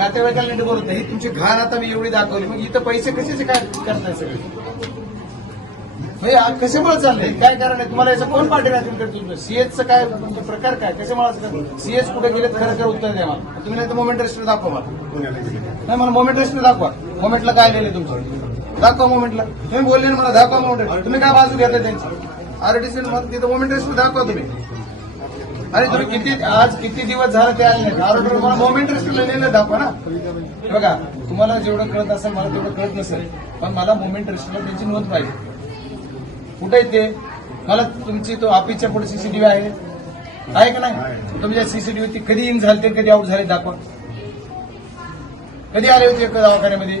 नातेवाईकाला नीट बोलत नाही ही तुमची घाण आता मी एवढी दाखवली. मग इथं पैसे कशाचे काय करताय सगळे? म्हणजे आ- कशामुळे चाललंय? काय कारण आहे? तुम्हाला याचं कोण पाठी राहतील तुमच्या तुमचं काय तुमचा प्रकार काय? कशामुळे असं सीएच कुठे गेलेत? खरं खरं उत्तर द्या मला. तुम्ही नाही तर मोमेंट रेस्टर दाखवा मला. नाही मला मोमेंट रेस्टर दाखवा. मोमेंटला काय लिहिले तुमचं? दाखवा मोमेंटला. तुम्ही बोलले ना मला दाखवा मोमेंट. तुम्ही काय बाजू घेतलं त्यांची? आरटीसी तिथं मोमेंट रेस्टर दाखवा तुम्ही. अरे तुम्ही किती आज किती दिवस झाले ते आले नाही मला मोमेंट रेस्टला लिहिलं दाखवा ना. हे बघा तुम्हाला जेवढं कळत असेल मला तेवढं कळत नसेल पण मला मोमेंट रेस्टला त्यांची नोंद पाहिजे. कुठे आहे ते? मला तुमची तो ऑफिसच्या पुढे सीसीटीव्ही आहे. आहे का नाही? तुमच्या सीसीटीव्ही ती कधी इन झाले ते कधी आउट झाले दाखवा. कधी आले होते एका दवाखान्यामध्ये?